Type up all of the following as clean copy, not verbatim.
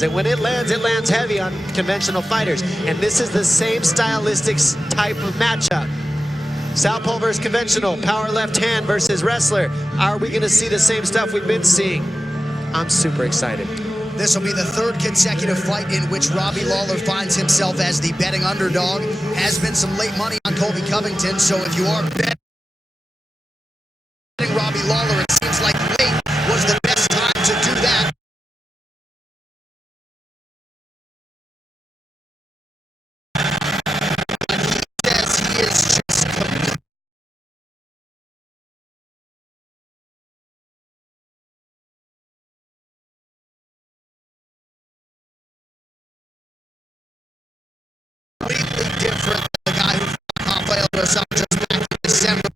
lands. And when it lands heavy on conventional fighters. And this is the same stylistic type of matchup. Southpaw versus conventional, power left hand versus wrestler. Are we going to see the same stuff we've been seeing? I'm super excited. This will be the third consecutive fight in which Robbie Lawler finds himself as the betting underdog. Has been some late money on Colby Covington, so if you are betting Robbie Lawler, it seems like late was the best time to do that. But he says he is just completely different than the guy who fought Rafael dos Anjos back in December.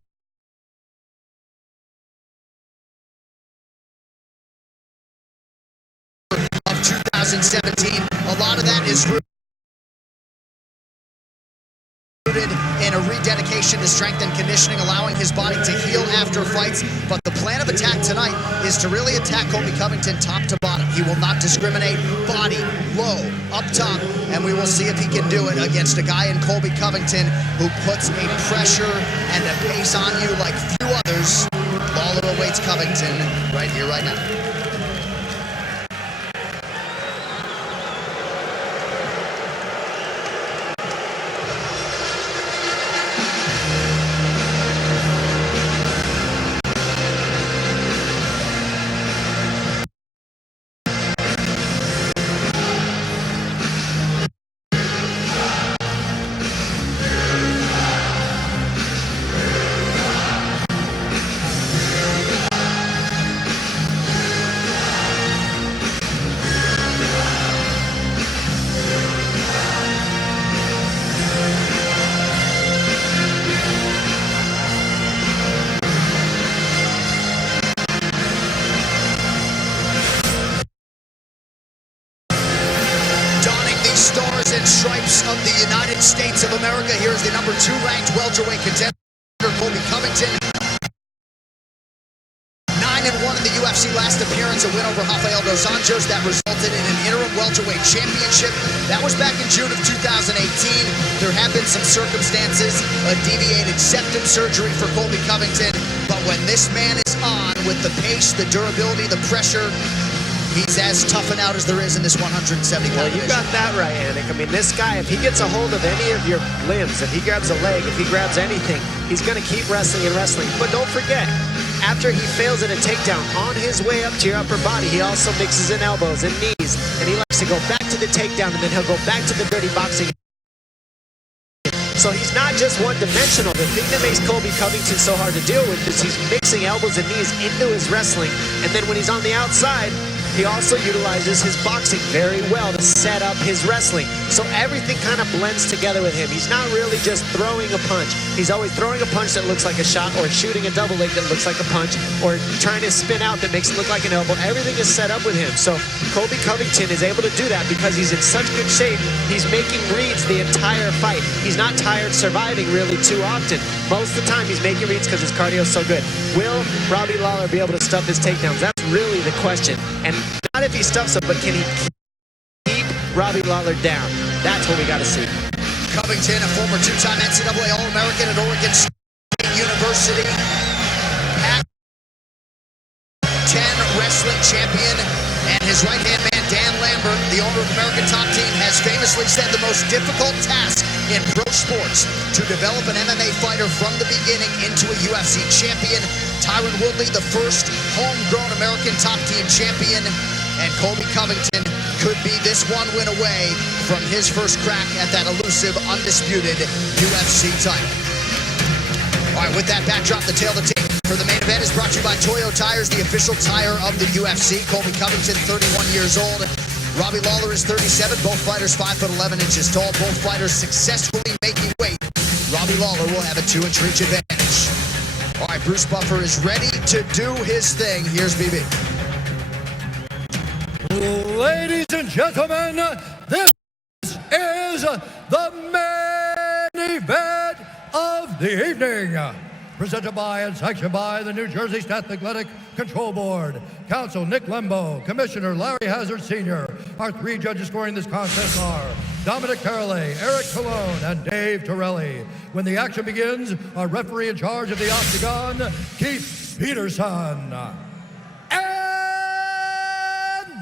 Of 2017. A lot of that is rooted in a rededication to strength and conditioning, allowing his body to heal after fights. But the plan of attack tonight is to really attack Colby Covington top to bottom. He will not discriminate, body, low, up top, and we will see if he can do it against a guy in Colby Covington who puts a pressure and a pace on you like few others. Lawler awaits Covington right here, right now. Stars and stripes of the United States of America. Here's the number 2 ranked welterweight contender, Colby Covington. 9-1 in the UFC last appearance, a win over Rafael dos Anjos that resulted in an interim welterweight championship. That was back in June of 2018. There have been some circumstances, a deviated septum surgery for Colby Covington, but when this man is on with the pace, the durability, the pressure, he's as tough and out as there is in this 170-pound division. Well, you got that right, Anik. I mean, this guy, if he gets a hold of any of your limbs, if he grabs a leg, if he grabs anything, he's going to keep wrestling and wrestling. But don't forget, after he fails at a takedown, on his way up to your upper body, he also mixes in elbows and knees, and he likes to go back to the takedown, and then he'll go back to the dirty boxing. So he's not just one-dimensional. The thing that makes Colby Covington so hard to deal with is he's mixing elbows and knees into his wrestling, and then when he's on the outside, he also utilizes his boxing very well to set up his wrestling. So everything kind of blends together with him. He's not really just throwing a punch. He's always throwing a punch that looks like a shot, or shooting a double leg that looks like a punch, or trying to spin out that makes it look like an elbow. Everything is set up with him. So Colby Covington is able to do that because he's in such good shape. He's making reads the entire fight. He's not tired surviving really too often. Most of the time he's making reads because his cardio is so good. Will Robbie Lawler be able to stuff his takedowns? That's really the question. And not if he stuffs them, but can he keep Robbie Lawler down? That's what we got to see. Covington, a former 2-time NCAA All-American at Oregon State University. Pac-10 wrestling champion. And his right-hand man, Dan Lambert, the owner of American Top Team, has famously said the most difficult task in pro sports to develop an MMA fighter from the beginning into a UFC champion. Tyron Woodley, the first homegrown American Top Team champion, and Colby Covington could be this one win away from his first crack at that elusive, undisputed UFC title. All right, with that backdrop, the tail of the tape for the main event is brought to you by Toyo Tires, the official tire of the UFC. Colby Covington, 31 years old. Robbie Lawler is 37. Both fighters 5'11" tall. Both fighters successfully making weight. Robbie Lawler will have a 2-inch reach advantage. All right, Bruce Buffer is ready to do his thing. Here's BB. Ladies and gentlemen, this is the main event of the evening. presented by and sanctioned by the New Jersey State Athletic Control Board. Counsel Nick Lembo, Commissioner Larry Hazard Sr. Our 3 judges scoring this contest are Dominic Carole, Eric Colon, and Dave Torelli. When the action begins, our referee in charge of the Octagon, Keith Peterson. And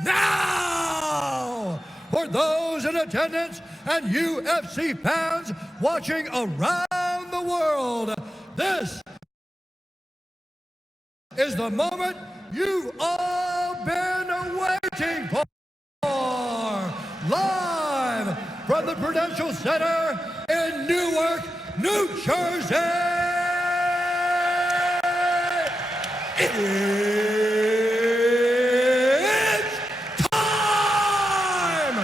now, for those in attendance and UFC fans watching around the world, this is the moment you've all been waiting for. Live from the Prudential Center in Newark, New Jersey, it's time!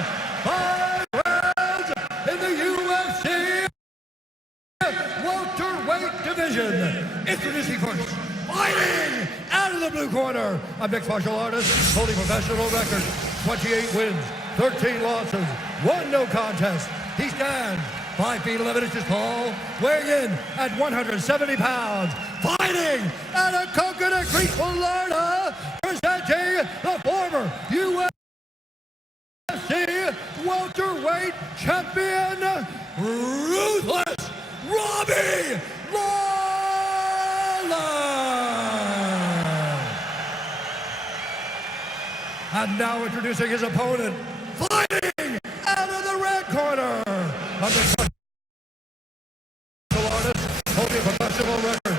5 rounds in the UFC welterweight division. Introducing first, fighting out of the blue corner, a mixed martial artist holding professional record, 28 wins, 13 losses, 1 no contest. He stands 5 feet 11 inches tall, weighing in at 170 pounds, fighting out of Coconut Creek, Florida, presenting the former UFC welterweight champion, Ruthless Robbie Lawler. And now introducing his opponent, fighting out of the red corner, a mixed martial artist holding a professional record.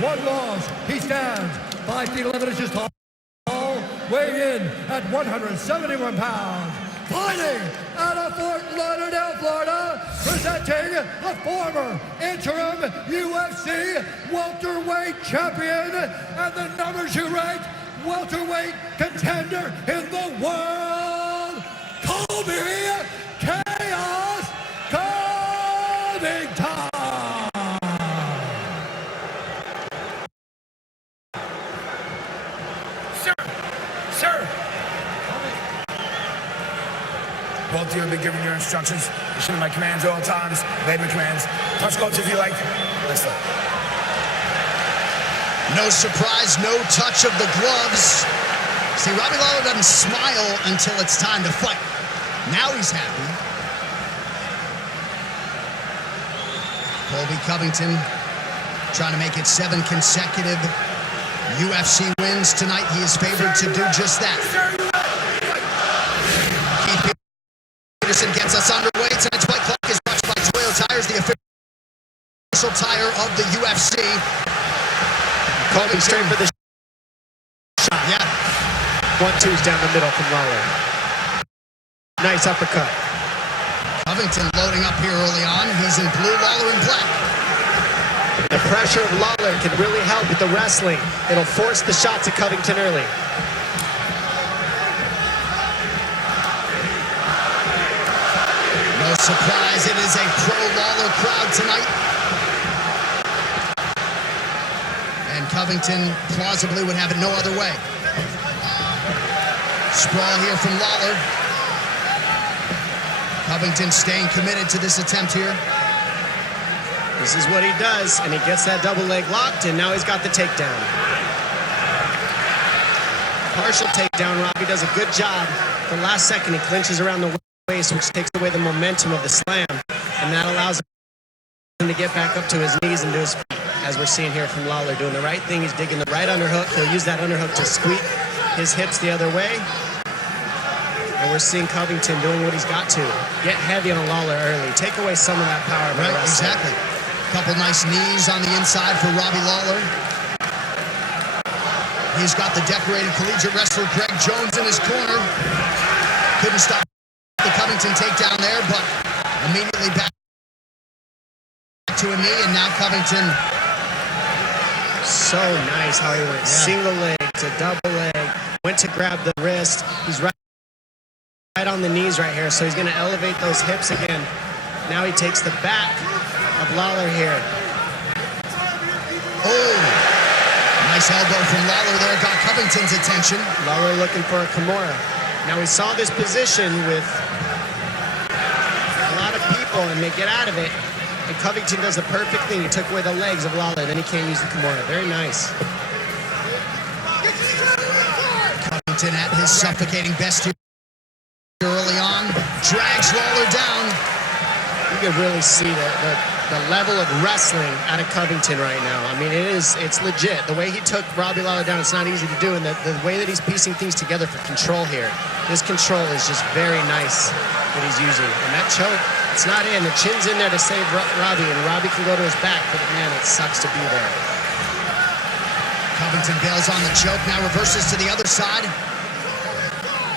1 loss. He stands 5 feet 11 inches tall, weighing in at 171 pounds. Fighting out of Fort Lauderdale, Florida, presenting the former interim UFC welterweight champion and the #2 ranked welterweight contender in the world, Colby Chaos Covington. Sir! Both of you have been giving your instructions. Issuing my commands at all times. Obey my commands. Touch gloves if you like. Listen. No surprise, no touch of the gloves. See, Robbie Lawler doesn't smile until it's time to fight. Now he's happy. Colby Covington trying to make it 7 consecutive UFC wins tonight. He is favored to do just that. Keith Peterson gets us underway. Tonight's fight clock is brought to you by Toyo Tires, the official tire of the UFC. Colby straight for the shot. Yeah. 1-2's down the middle from Lawler. Nice uppercut. Covington loading up here early on. He's in blue, Lawler in black. The pressure of Lawler can really help with the wrestling. It'll force the shots at Covington early. No surprise, it is a pro-Lawler crowd tonight. And Covington plausibly would have it no other way. Sprawl here from Lawler. Covington staying committed to this attempt here. This is what he does, and he gets that double leg locked, and now he's got the takedown. Partial takedown. Robbie does a good job. The last second, he clinches around the waist, which takes away the momentum of the slam, and that allows him to get back up to his knees and to his feet, as we're seeing here from Lawler doing the right thing. He's digging the right underhook. He'll use that underhook to squeak his hips the other way. And we're seeing Covington doing what he's got to. Get heavy on Lawler early. Take away some of that power. Right, exactly. Couple nice knees on the inside for Robbie Lawler. He's got the decorated collegiate wrestler Greg Jones in his corner. Couldn't stop the Covington takedown there, but immediately back to a knee, and now Covington. So nice how he went single leg to double leg. Went to grab the wrist. He's right on the knees right here, so he's going to elevate those hips again. Now he takes the back of Lawler here. Oh, nice elbow from Lawler there, got Covington's attention. Lawler looking for a Kimura. Now we saw this position with elbow and get out of it. And Covington does the perfect thing. He took away the legs of Lawler, and then he can't use the Kimura. Very nice. Covington at his suffocating best here early on. Drags Lawler down. You can really see the level of wrestling out of Covington right now. I mean, it's legit. The way he took Robbie Lawler down, it's not easy to do. And the way that he's piecing things together for control here, his control is just very nice that he's using. And that choke, it's not in. The chin's in there to save Robbie, and Robbie can go to his back, but man, it sucks to be there. Covington bails on the choke, now reverses to the other side.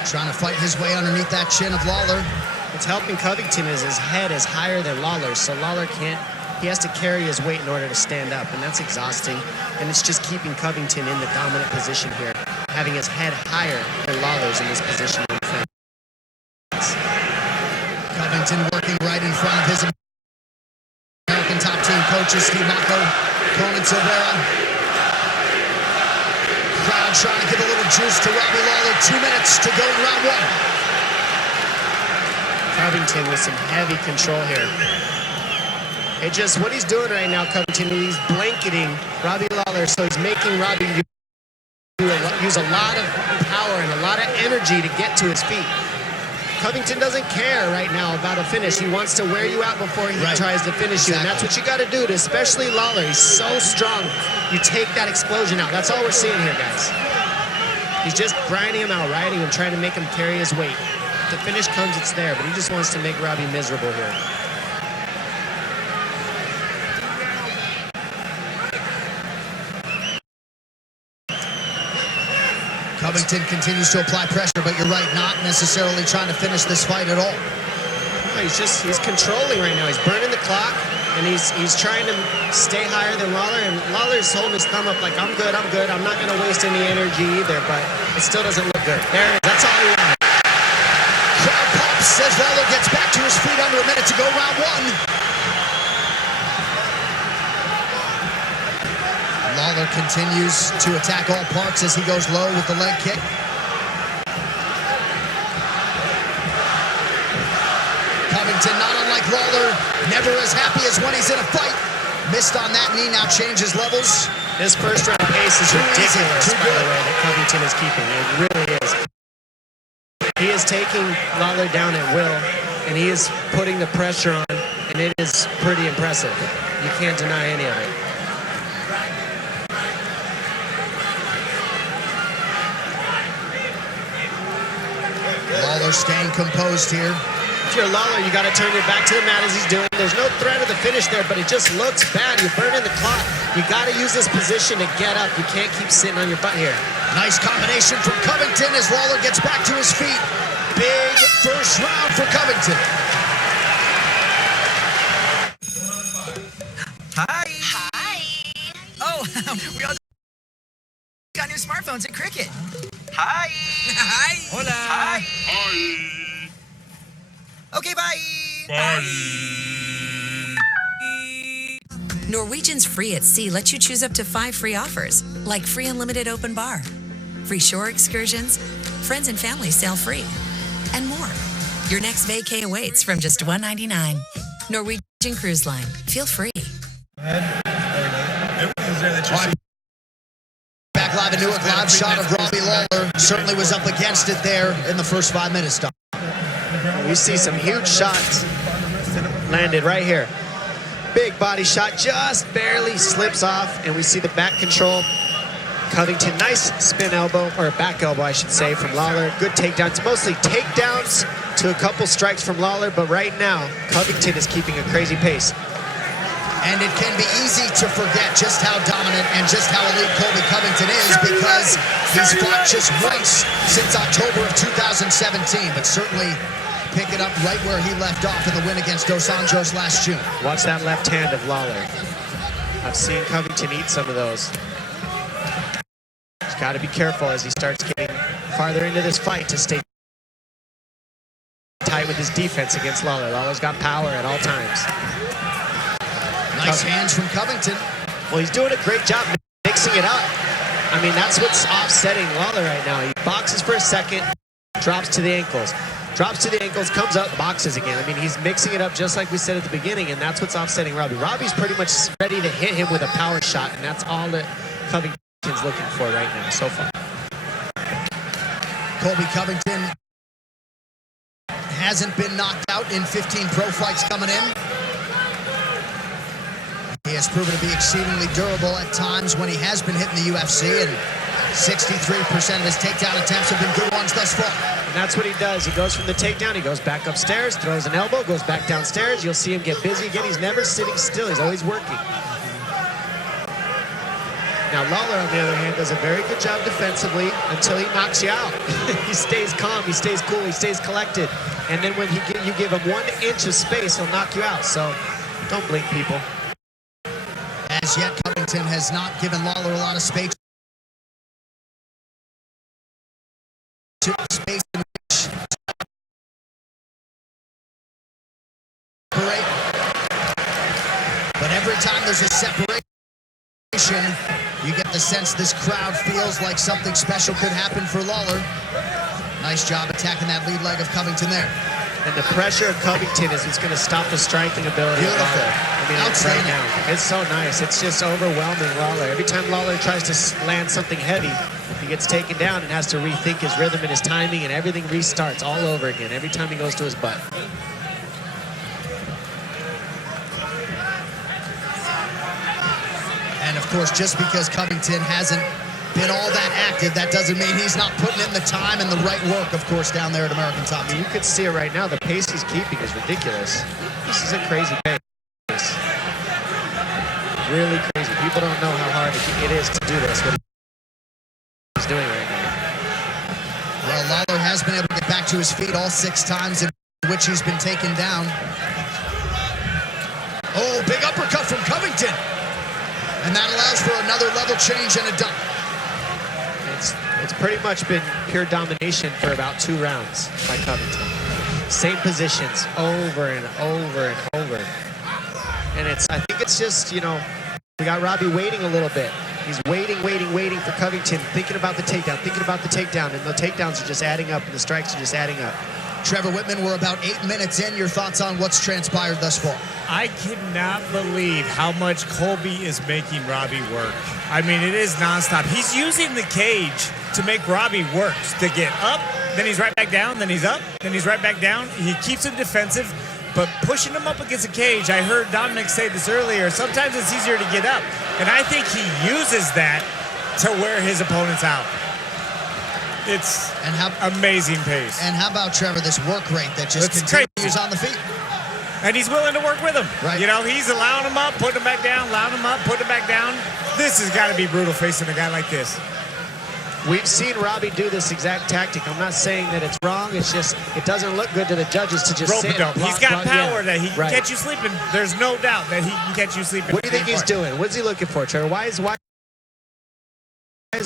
Trying to fight his way underneath that chin of Lawler. What's helping Covington is his head is higher than Lawler's, so Lawler he has to carry his weight in order to stand up, and that's exhausting. And it's just keeping Covington in the dominant position here, having his head higher than Lawler's in this position. Covington working right in front of his American top team coaches, Steve Mocco, Conan Silvera. Crowd trying to give a little juice to Robbie Lawler. 2 minutes to go in round one. Covington with some heavy control here. It just, what he's doing right now, Covington, he's blanketing Robbie Lawler, so he's making Robbie use a lot of power and a lot of energy to get to his feet. Covington doesn't care right now about a finish. He wants to wear you out before he tries to finish you, and that's what you got to do, especially Lawler. He's so strong. You take that explosion out. That's all we're seeing here, guys. He's just grinding him out, riding him, trying to make him carry his weight. If the finish comes, it's there, but he just wants to make Robbie miserable here. Covington continues to apply pressure, but you're right, not necessarily trying to finish this fight at all. No, he's controlling right now. He's burning the clock, and he's trying to stay higher than Lawler, and Lawler's holding his thumb up like, I'm good. I'm not going to waste any energy either, but it still doesn't look good. There it is. That's all he wanted. Crowd pops as Lawler gets back to his feet under a minute to go round one. Lawler continues to attack all parts as he goes low with the leg kick. Covington, not unlike Lawler, never as happy as when he's in a fight. Missed on that knee, now changes levels. This first round pace is ridiculous, by the way, that Covington is keeping. It really is. He is taking Lawler down at will, and he is putting the pressure on, and it is pretty impressive. You can't deny any of it. Lawler staying composed here. If you're Lawler, you got to turn your back to the mat as he's doing. There's no threat of the finish there, but it just looks bad. You're burning the clock. You got to use this position to get up. You can't keep sitting on your butt here. Nice combination from Covington as Lawler gets back to his feet. Big first round for Covington. Hi. Hi. Oh, we all got new smartphones at Cricket. Hi. Hi. Hola. Hi. Hi. Okay, bye. Bye. Norwegian's Free at Sea lets you choose up to 5 free offers, like free unlimited open bar, free shore excursions, friends and family sail free, and more. Your next vacay awaits from just $1.99. Norwegian Cruise Line. Feel free. Back live at Newark, live shot of Robbie Lawler. Certainly was up against it there in the first 5 minutes. We see some huge shots landed right here. Big body shot, just barely slips off, and we see the back control. Covington, nice spin elbow, or back elbow, I should say, from Lawler. Good takedowns, mostly takedowns to a couple strikes from Lawler, but right now, Covington is keeping a crazy pace. And it can be easy to forget just how dominant and just how elite Colby Covington is because he's fought just once since October of 2017, but certainly pick it up right where he left off in the win against Dos Anjos last June. Watch that left hand of Lawler. I've seen Covington eat some of those. He's got to be careful as he starts getting farther into this fight to stay tight with his defense against Lawler. Lawler's got power at all times. Nice hands from Covington. Well, he's doing a great job mixing it up. I mean, that's what's offsetting Lawler right now. He boxes for a second, drops to the ankles. Drops to the ankles, comes up, boxes again. I mean, he's mixing it up just like we said at the beginning, and that's what's offsetting Robbie. Robbie's pretty much ready to hit him with a power shot, and that's all that Covington's looking for right now so far. Colby Covington hasn't been knocked out in 15 pro fights coming in. He has proven to be exceedingly durable at times when he has been hit in the UFC, and 63% of his takedown attempts have been good ones thus far. And that's what he does. He goes from the takedown, he goes back upstairs, throws an elbow, goes back downstairs. You'll see him get busy again. He's never sitting still. He's always working. Now, Lawler, on the other hand, does a very good job defensively until he knocks you out. He stays calm, he stays cool, he stays collected. And then when you give him 1 inch of space, he'll knock you out. So don't blink, people. As yet, Covington has not given Lawler a lot of space. Space in which separate. But every time there's a separation, you get the sense this crowd feels like something special could happen for Lawler. Nice job attacking that lead leg of Covington there. And the pressure of Covington is what's going to stop the striking ability of Lawler. I mean, right now, it's so nice. It's just overwhelming Lawler. Every time Lawler tries to land something heavy, he gets taken down and has to rethink his rhythm and his timing, and everything restarts all over again every time he goes to his butt. And of course, just because Covington hasn't been all that active, that doesn't mean he's not putting in the time and the right work, of course, down there at American Top Team. You could see it right now. The pace he's keeping is ridiculous. This is a crazy pace. Really crazy. People don't know how hard it is to do this, what he's doing right now. Well, Lawler has been able to get back to his feet all 6 times in which he's been taken down. Oh, big uppercut from Covington. And that allows for another level change and a dump. It's pretty much been pure domination for about 2 rounds by Covington. Same positions over and over and over. And I think it's just, you know, we got Robbie waiting a little bit. He's waiting for Covington, thinking about the takedown, and the takedowns are just adding up, and the strikes are just adding up. Trevor Whitman, we're about 8 minutes in. Your thoughts on what's transpired thus far? I cannot believe how much Colby is making Robbie work. I mean, it is nonstop. He's using the cage to make Robbie work, to get up, then he's right back down, then he's up, then he's right back down. He keeps him defensive, but pushing him up against the cage, I heard Dominic say this earlier, sometimes it's easier to get up. And I think he uses that to wear his opponents out. It's amazing pace. And how about, Trevor, this work rate that just continues on the feet? And he's willing to work with him. Right. You know, he's allowing him up, putting him back down, allowing him up, putting him back down. This has got to be brutal facing a guy like this. We've seen Robbie do this exact tactic. I'm not saying that it's wrong. It's just, it doesn't look good to the judges to just sit and block. He's got power that he can catch you sleeping. There's no doubt that he can catch you sleeping. What do you think he's doing? What's he looking for, Trevor? Why is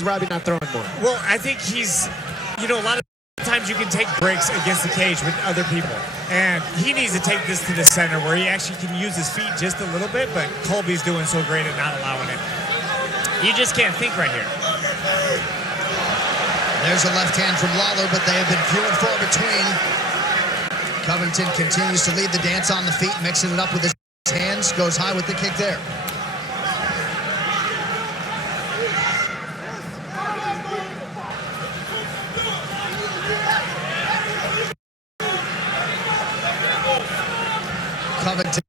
Robbie not throwing more? Well, I think he's, you know, a lot of times you can take breaks against the cage with other people. And he needs to take this to the center where he actually can use his feet just a little bit, but Colby's doing so great at not allowing it. You just can't think right here. There's a left hand from Lawler, but they have been few and far between. Covington continues to lead the dance on the feet, mixing it up with his hands, goes high with the kick there. Covington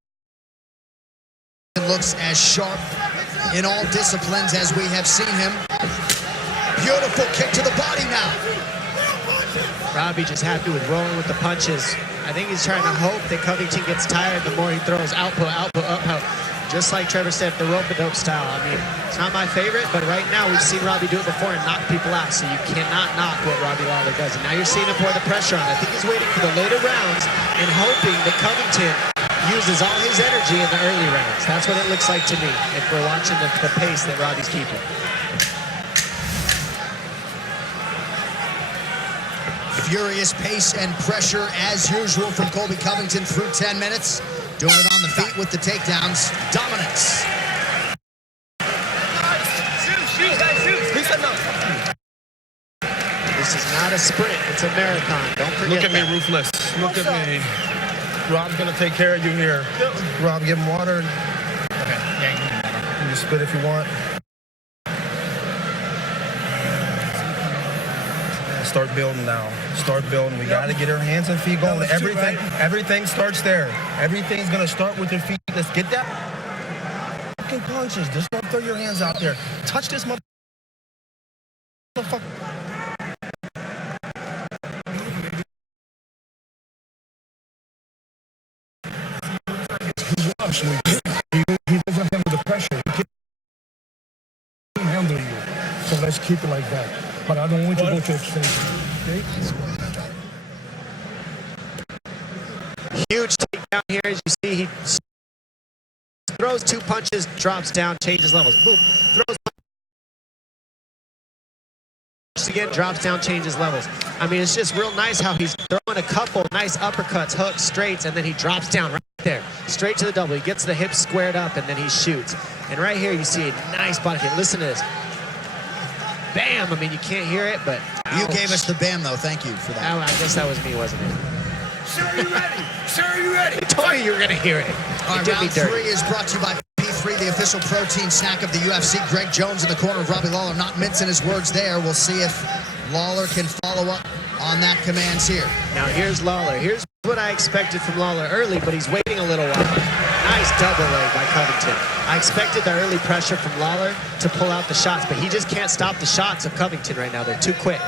looks as sharp in all disciplines as we have seen him. Beautiful kick to the body now. Robbie just happy with rolling with the punches. I think he's trying to hope that Covington gets tired the more he throws output, up. Just like Trevor said, the rope-a-dope style. I mean, it's not my favorite, but right now we've seen Robbie do it before and knock people out, so you cannot knock what Robbie Lawler does. And now you're seeing him pour the pressure on. I think he's waiting for the later rounds and hoping that Covington uses all his energy in the early rounds. That's what it looks like to me if we're watching the pace that Robbie's keeping. Furious pace and pressure as usual from Colby Covington through 10 minutes. Doing it on the feet with the takedowns. Dominance. This is not not a sprint. It's a marathon. Don't forget Look at that. me, Ruthless. Look at me. Rob's going to take care of you here. Rob, give him water. Okay. Yeah, you can spit if you want. Start building now. Start building. We got to get our hands and feet going. Everything starts there. Everything's going to start with your feet. Let's get that fucking punches. Just don't throw your hands out there. Touch this motherfucker. He's actually, he doesn't handle the pressure. He can't handle you. So let's keep it like that. But I don't want you to go to extension. Okay? Huge takedown here. As you see, he throws 2 punches, drops down, changes levels. Boom. Throws punches again, drops down, changes levels. I mean, it's just real nice how he's throwing a couple nice uppercuts, hooks, straights, and then he drops down right there. Straight to the double. He gets the hips squared up, and then he shoots. And right here, you see a nice body kick. Listen to this. Bam! I mean, you can't hear it, but ouch. You gave us the bam, though. Thank you for that. Oh, I guess that was me, wasn't it? Sir, are you ready? Sir, are you ready? I told you were going to hear it. All You right, did me round dirty. 3 is brought to you by P3, the official protein snack of the UFC. Greg Jones in the corner of Robbie Lawler, not mincing his words there. We'll see if Lawler can follow up on that commands here. Now here's Lawler. Here's what I expected from Lawler early, but he's waiting a little while. Nice double leg by Covington. I expected the early pressure from Lawler to pull out the shots, but he just can't stop the shots of Covington right now. They're too quick.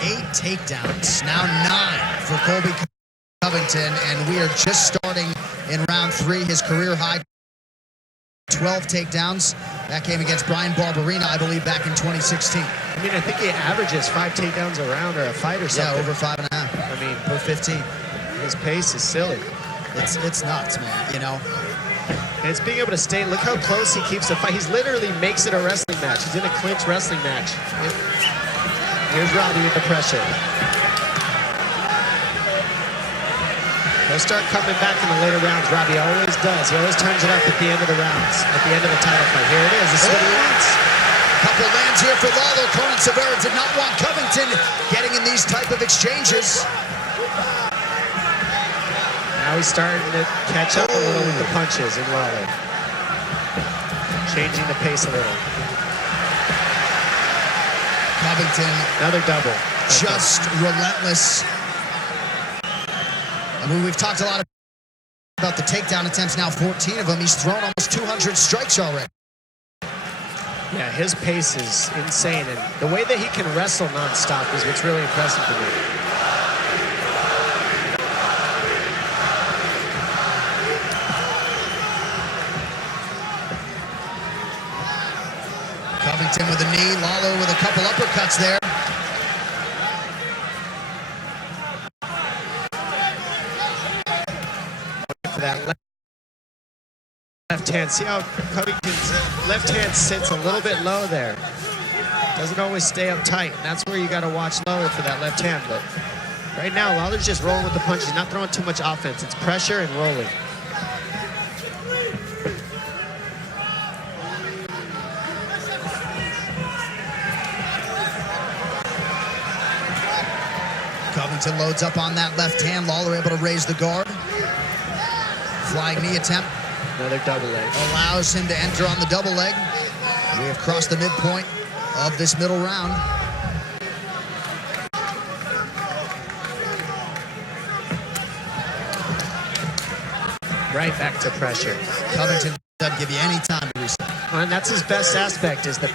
Eight takedowns, now 9 for Colby Covington, and we are just starting in round 3. His career high, 12 takedowns. That came against Brian Barberina, I believe, back in 2016. I mean, I think he averages 5 takedowns a round or a fight or something. Yeah, over 5.5. I mean, Per 15. his pace is silly. It's nuts, man, you know. And it's being able to stay. Look how close he keeps the fight. He's literally makes it a wrestling match. He's in a clinch wrestling match. Here's Robbie with the pressure. He'll start coming back in the later rounds. Robbie always does. He always turns it up at the end of the rounds, at the end of the title fight. Here it is. This is what he wants. Couple lands here for Lawler. Conan Severa did not want Covington getting in these type of exchanges. Now he's starting to catch up a little with the punches in Lawler. Changing the pace a little. Covington, Another double. just relentless. I mean, we've talked a lot about the takedown attempts, now 14 of them. He's thrown almost 200 strikes already. Yeah, his pace is insane, and the way that he can wrestle nonstop is what's really impressive to me. Covington with a knee, Lawler with a couple uppercuts there. For that left hand. See how Covington's left hand sits a little bit low there. Doesn't always stay up tight. And that's where you got to watch Lawler for that left hand. But right now, Lawler's just rolling with the punches. He's not throwing too much offense. It's pressure and rolling. Covington loads up on that left hand. Lawler able to raise the guard. Flying knee attempt. Another double leg. Allows him to enter on the double leg. We have crossed the midpoint of this middle round. Right back to pressure. Covington doesn't give you any time to reset. And that's his best aspect, is the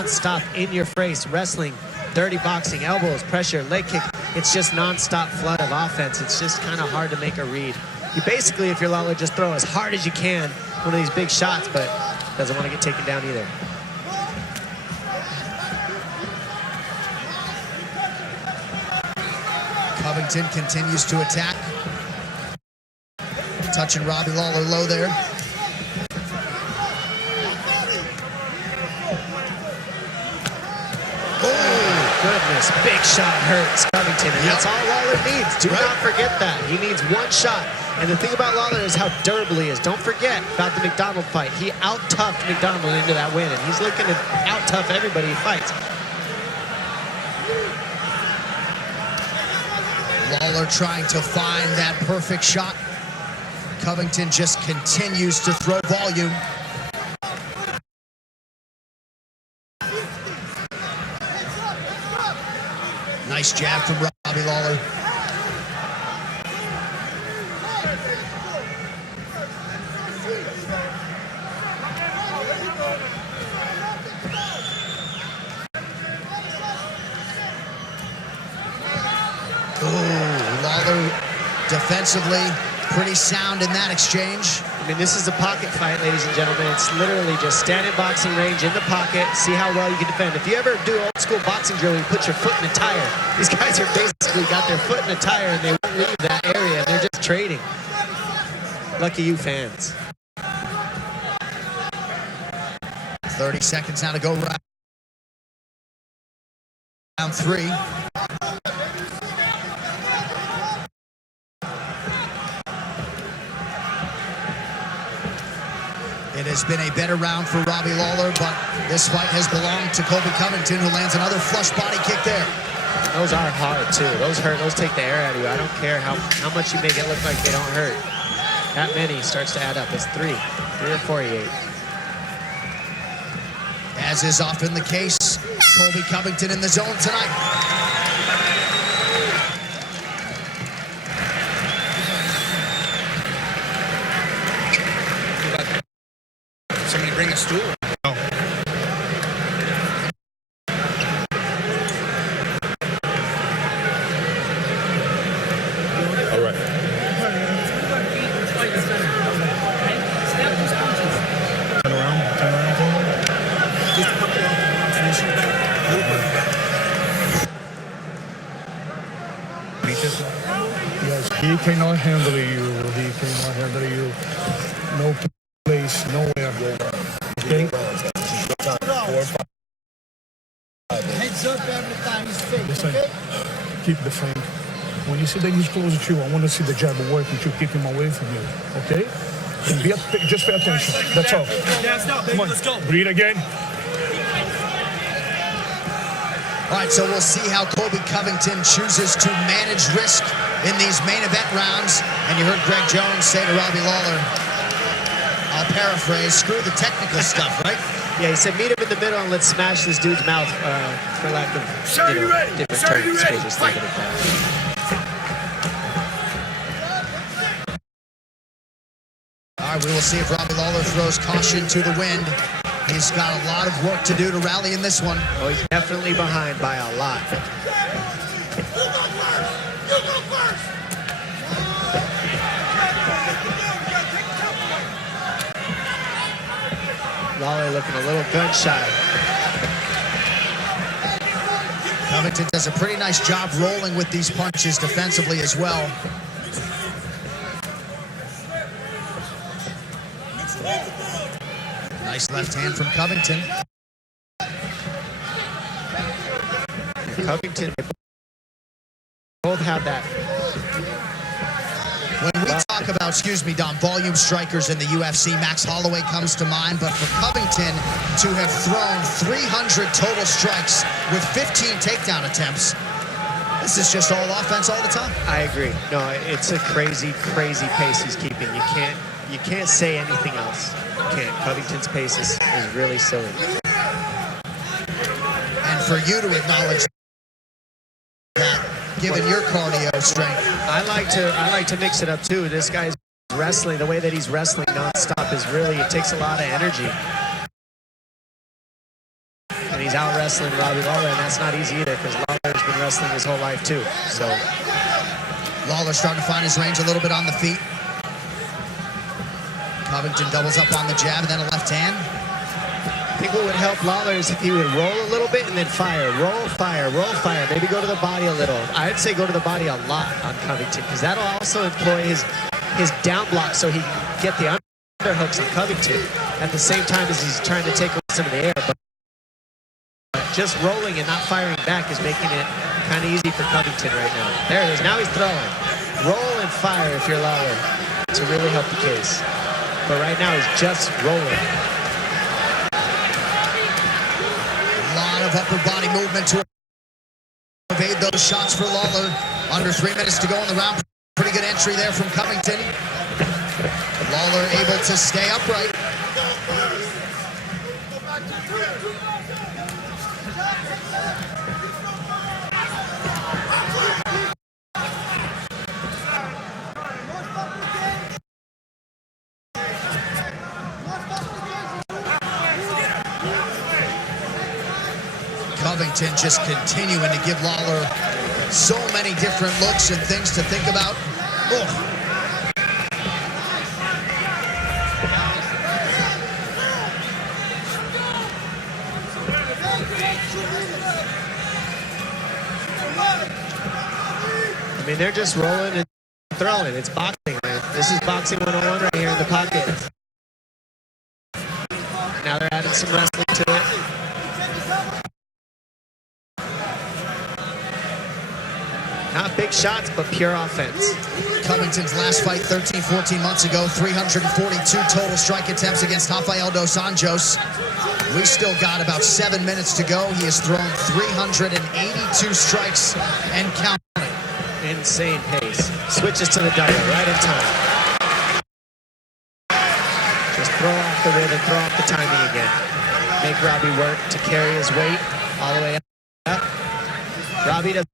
non-stop in-your-face wrestling, dirty boxing, elbows, pressure, leg kick. It's just non-stop flood of offense. It's just kind of hard to make a read. You basically, if you're Lawler, just throw as hard as you can one of these big shots, but doesn't want to get taken down either. Covington continues to attack. Touching Robbie Lawler low there. Oh! goodness, big shot hurts Covington, and that's all Lawler needs. Do not forget that. He needs one shot. And the thing about Lawler is how durable he is. Don't forget about the McDonald fight. He out-toughed McDonald into that win, and he's looking to out-tough everybody he fights. Lawler trying to find that perfect shot. Covington just continues to throw volume. Nice jab from Robbie Lawler. Lawler defensively pretty sound in that exchange. I mean, this is a pocket fight, ladies and gentlemen. It's literally just stand in boxing range in the pocket, see how well you can defend. If you ever do old school boxing drill, you put your foot in a tire. These guys are basically got their foot in a tire and they won't leave that area. They're just trading. Lucky you fans. 30 seconds now to go round 3. It has been a better round for Robbie Lawler, but this fight has belonged to Colby Covington, who lands another flush body kick there. Those are hard, too. Those hurt. Those take the air out of you. I don't care how much you make it look like they don't hurt. That many starts to add up. It's 3 or 4 he ate. As is often the case, Colby Covington in the zone tonight. Somebody bring a stool. No. All right. Turn around. Yes, he cannot handle you. He cannot handle you. No place, nowhere, bro. Okay? Heads up every time he's fake, Listen, okay? keep the feint. When you see that he's closer to you, I want to see the jab working to keep him away from you. Okay? And just pay attention. That's all. Come on. Let's go. Breathe again. All right, so we'll see how Colby Covington chooses to manage risk in these main event rounds. And you heard Greg Jones say to Robbie Lawler, I'll paraphrase, screw the technical stuff, right? Yeah, he said, meet him in the middle and let's smash this dude's mouth, for lack of different terms. So just leave it at that. All right, we will see if Robbie Lawler throws caution to the wind. He's got a lot of work to do to rally in this one. Oh, he's definitely behind by a lot. Lawler looking a little gun shy. Covington does a pretty nice job rolling with these punches defensively as well. Nice left hand from Covington. Covington, both have that. When we talk about, excuse me, Dom, volume strikers in the UFC, Max Holloway comes to mind, but for Covington to have thrown 300 total strikes with 15 takedown attempts, this is just all offense all the time. I agree. No, it's a crazy, crazy pace he's keeping. You can't say anything else. You can't. Covington's pace is really silly. And for you to acknowledge that, given your cardio strength. I like to mix it up too. This guy's wrestling, the way that he's wrestling nonstop is really, it takes a lot of energy. And he's out wrestling Robbie Lawler, and that's not easy either because Lawler's been wrestling his whole life too. So Lawler starting to find his range a little bit on the feet. Covington doubles up on the jab and then a left hand. I think what would help Lawler is if he would roll a little bit and then fire. Roll, fire, roll, fire. Maybe go to the body a little. I'd say go to the body a lot on Covington because that'll also employ his down block so he can get the underhooks on Covington at the same time as he's trying to take away some of the air. But just rolling and not firing back is making it kind of easy for Covington right now. There it is. Now he's throwing. Roll and fire if you're Lawler to really help the case. But right now he's just rolling. A lot of upper body movement to evade those shots for Lawler. Under 3 minutes to go in the round. Pretty good entry there from Covington. Lawler able to stay upright. Covington just continuing to give Lawler so many different looks and things to think about. Oh. I mean, they're just rolling and throwing. It's boxing, man. This is boxing 101 right here in the pocket. Now they're adding some wrestling to it. Not big shots, but pure offense. Covington's last fight 13-14 months ago, 342 total strike attempts against Rafael dos Anjos. We still got about 7 minutes to go. He has thrown 382 strikes and counting. Insane pace. Switches to the double right in time. Just throw off the rhythm, throw off the timing again. Make Robbie work to carry his weight all the way up. Robbie does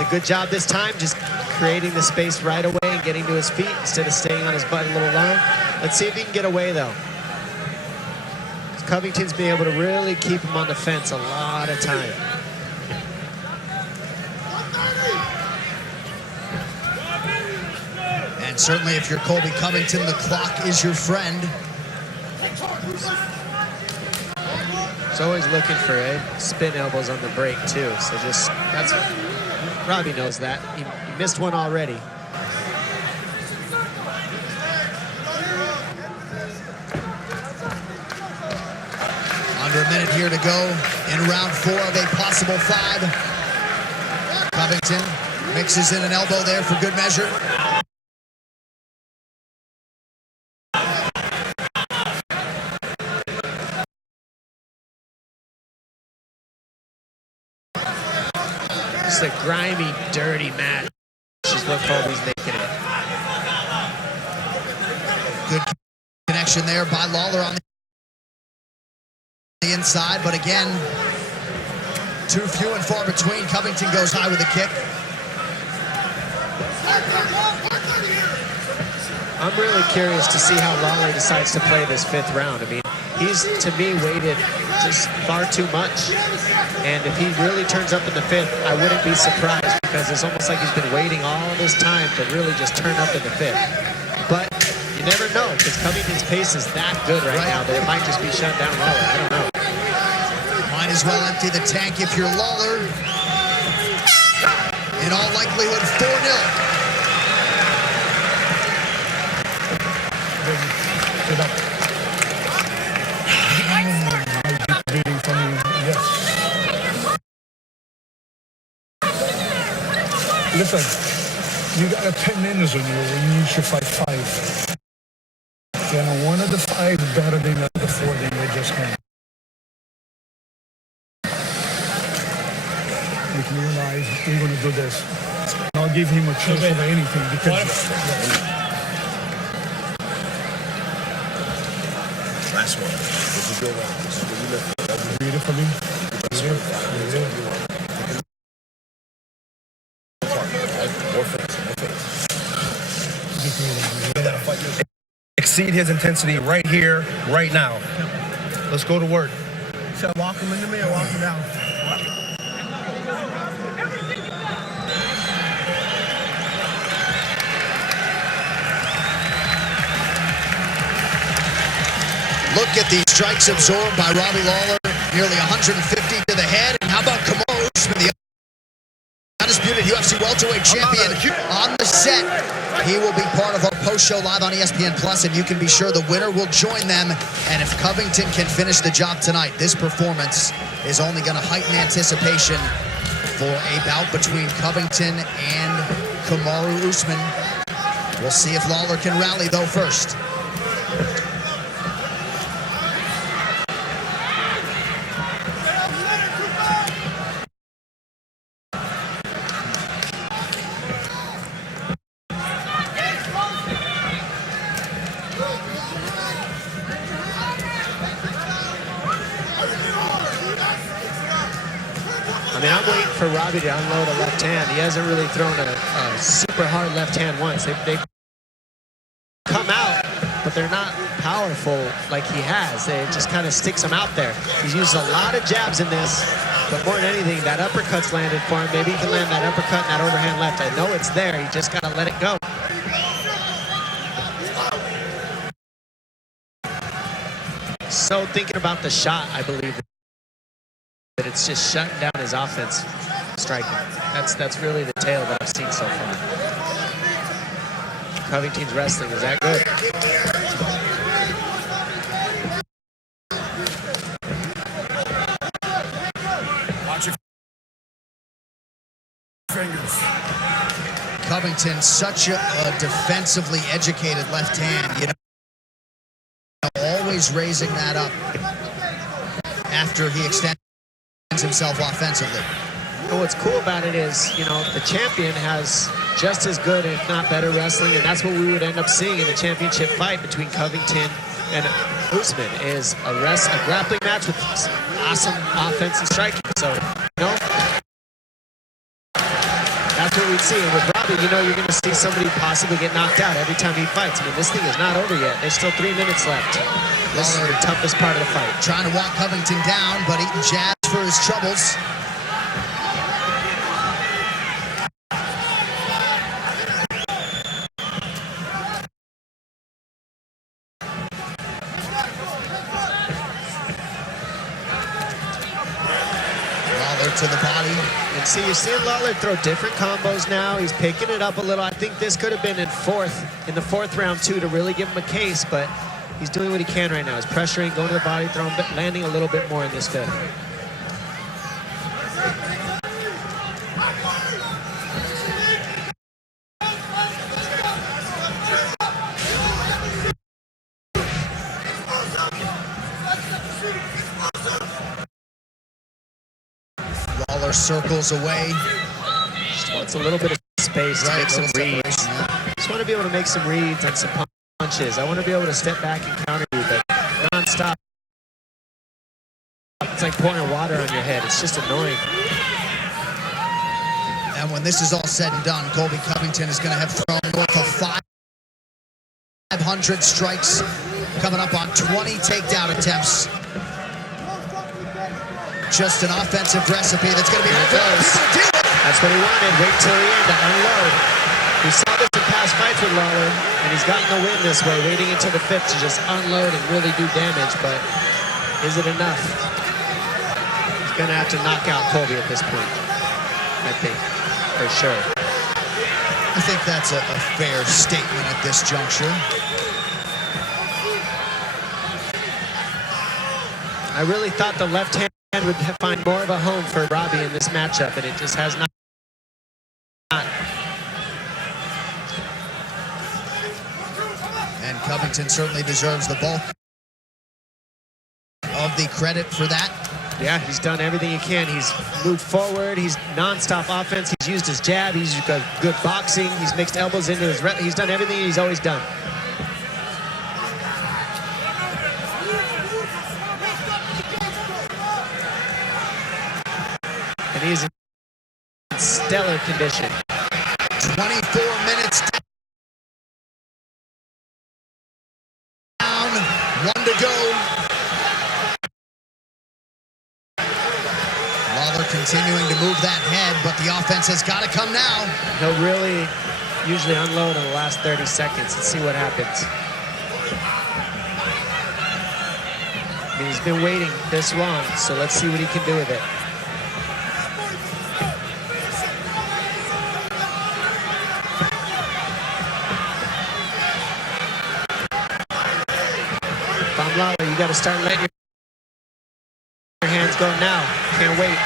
a good job this time, just creating the space right away and getting to his feet instead of staying on his butt a little long. Let's see if he can get away, though. Covington's been able to really keep him on the fence a lot of time. And certainly if you're Colby Covington, the clock is your friend. He's always looking for spin elbows on the break, too. So just, that's... Robbie knows that. He missed one already. Under a minute here to go in round 4 of a possible 5. Covington mixes in an elbow there for good measure. Just a grimy, dirty match is what Colby's making it. Good connection there by Lawler on the inside, but again, too few and far between. Covington goes high with a kick. I'm really curious to see how Lawler decides to play this 5th round. I mean, he's, to me, waited just far too much. And if he really turns up in the 5th, I wouldn't be surprised because it's almost like he's been waiting all this time to really just turn up in the 5th. But you never know because Covington's pace is that good right now that it might just be shut down Lawler. I don't know. Might as well empty the tank if you're Lawler. In all likelihood, 4-0. Listen, you got a 10 minutes on you when you should fight 5. You know, one of the 5 better than the other 4 that you just had. You can realize we're going to do this. I'll give him a chance over anything because... Last one. This is your round. This is what you look for. Read it for me. Exceed his intensity right here, right now. Let's go to work. So walk him in the mirror, walk him down. Look at these strikes absorbed by Robbie Lawler. Nearly 150 to the head. And how about Kamaru Usman, the undisputed UFC welterweight champion on the set. He will be part of our post-show live on ESPN Plus, and you can be sure the winner will join them. And if Covington can finish the job tonight, this performance is only going to heighten anticipation for a bout between Covington and Kamaru Usman. We'll see if Lawler can rally, though, first. I mean, I'm waiting for Robbie to unload a left hand. He hasn't really thrown a super hard left hand once. They come out, but they're not powerful like he has. It just kind of sticks him out there. He's used a lot of jabs in this, but more than anything, that uppercut's landed for him. Maybe he can land that uppercut and that overhand left. I know it's there. He just got to let it go. So thinking about the shot, I believe that it's just shutting down his offense striking. That's really the tale that I've seen so far. Covington's wrestling is that good. Watch your fingers. Covington, such a defensively educated left hand, you know, always raising that up after he extends himself offensively. And what's cool about it is, you know, the champion has just as good, if not better, wrestling, and that's what we would end up seeing in the championship fight between Covington and Usman, is a grappling match with awesome offense and striking. So, you know, that's what we'd see. And with Robbie, you know, you're going to see somebody possibly get knocked out every time he fights. I mean, this thing is not over yet. There's still 3 minutes left. This is the toughest part of the fight. Trying to walk Covington down, but eating jabs for his troubles. Lawler to the body. And see, you're seeing Lawler throw different combos now. He's picking it up a little. I think this could have been in the fourth round too, to really give him a case, but he's doing what he can right now. He's pressuring, going to the body, throwing, but landing a little bit more in this fifth. Lawler circles away. Just wants a little bit of space to make some reads. Just want to be able to make some reads and some punches. I want to be able to step back and counter you, but non-stop. It's like pouring water on your head. It's just annoying. And when this is all said and done, Colby Covington is going to have thrown north of 500 strikes, coming up on 20 takedown attempts. Just an offensive recipe that's going to be hard for people to deal with. That's what he wanted. Wait till the end to unload. We saw this in past fights with Lawler, and he's gotten the win this way, waiting until the fifth to just unload and really do damage, but is it enough? He's going to have to knock out Colby at this point, I think, for sure. I think that's a fair statement at this juncture. I really thought the left hand would find more of a home for Robbie in this matchup, and it just has not. And Covington certainly deserves the bulk of the credit for that. Yeah, he's done everything he can. He's moved forward. He's non-stop offense. He's used his jab. He's got good boxing. He's mixed elbows into his. He's done everything he's always done. And he's in stellar condition. 24 minutes down, 1 to go. Lawler continuing to move that head, but the offense has got to come now. He'll really usually unload in the last 30 seconds. Let's see what happens. I mean, he's been waiting this long, so let's see what he can do with it. got to start letting your hands go now. Can't wait.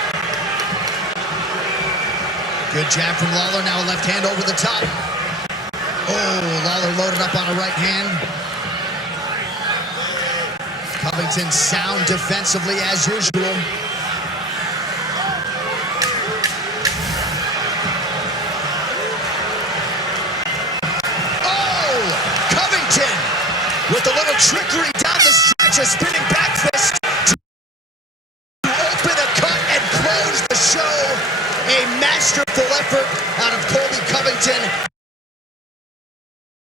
Good jab from Lawler. Now a left hand over the top. Oh, Lawler loaded up on a right hand. Covington sound defensively as usual. Oh, Covington with a little trickery down the stretch, a spinning back fist to open a cut and close the show. A masterful effort out of Colby Covington.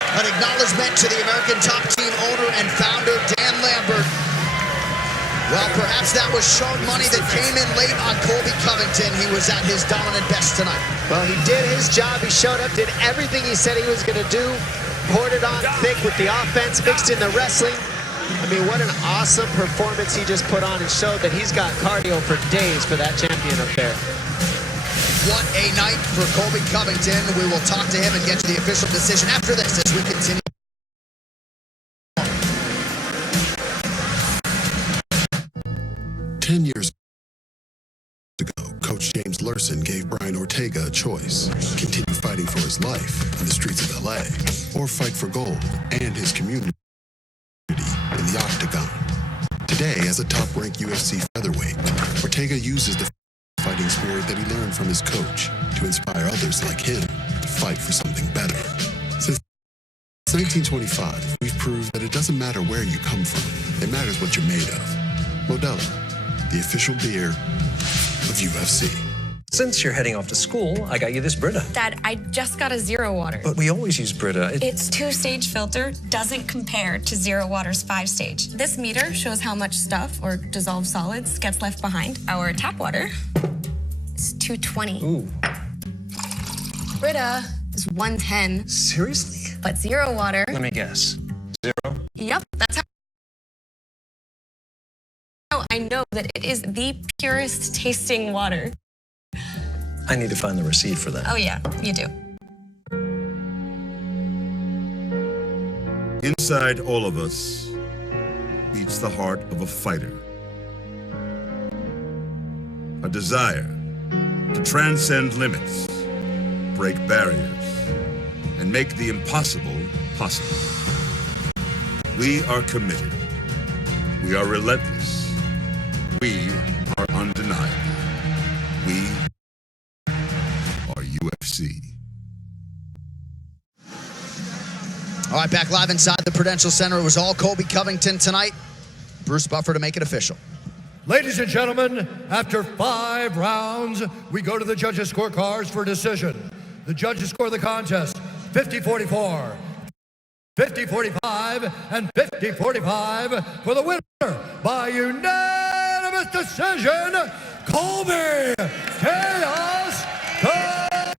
An acknowledgement to the American Top Team owner and founder, Dan Lambert. Well, perhaps that was sharp money that came in late on Colby Covington. He was at his dominant best tonight. Well, he did his job. He showed up, did everything he said he was going to do. Poured it on thick with the offense, mixed in the wrestling. I mean, what an awesome performance he just put on and showed that he's got cardio for days for that champion up there. What a night for Colby Covington. We will talk to him and get to the official decision after this as we continue. Ten years ago, Coach James Lurson gave Brian Ortega a choice: continue fighting for his life in the streets of LA, or fight for gold and his community in the octagon. Today, as a top-ranked UFC featherweight, Ortega uses the fighting sport that he learned from his coach to inspire others like him to fight for something better. Since 1925, we've proved that it doesn't matter where you come from, it matters what you're made of. Modelo, the official beer of UFC. Since you're heading off to school, I got you this Brita. Dad, I just got a Zero Water. But we always use Brita. Its 2-stage filter doesn't compare to Zero Water's 5-stage. This meter shows how much stuff or dissolved solids gets left behind. Our tap water is 220. Ooh. Brita is 110. Seriously? But Zero Water... Let me guess. 0? Yep, that's how I know that it is the purest tasting water. I need to find the receipt for that. Oh yeah, you do. Inside all of us beats the heart of a fighter. A desire to transcend limits, break barriers, and make the impossible possible. We are committed. We are relentless. We are undeniable. We are UFC. All right, back live inside the Prudential Center. It was all Colby Covington tonight. Bruce Buffer to make it official. Ladies and gentlemen, after 5 rounds, we go to the judges' scorecards for decision. The judges score the contest 50-44, 50-45, and 50-45 for the winner by unanimous decision, Colby Chaos Covington.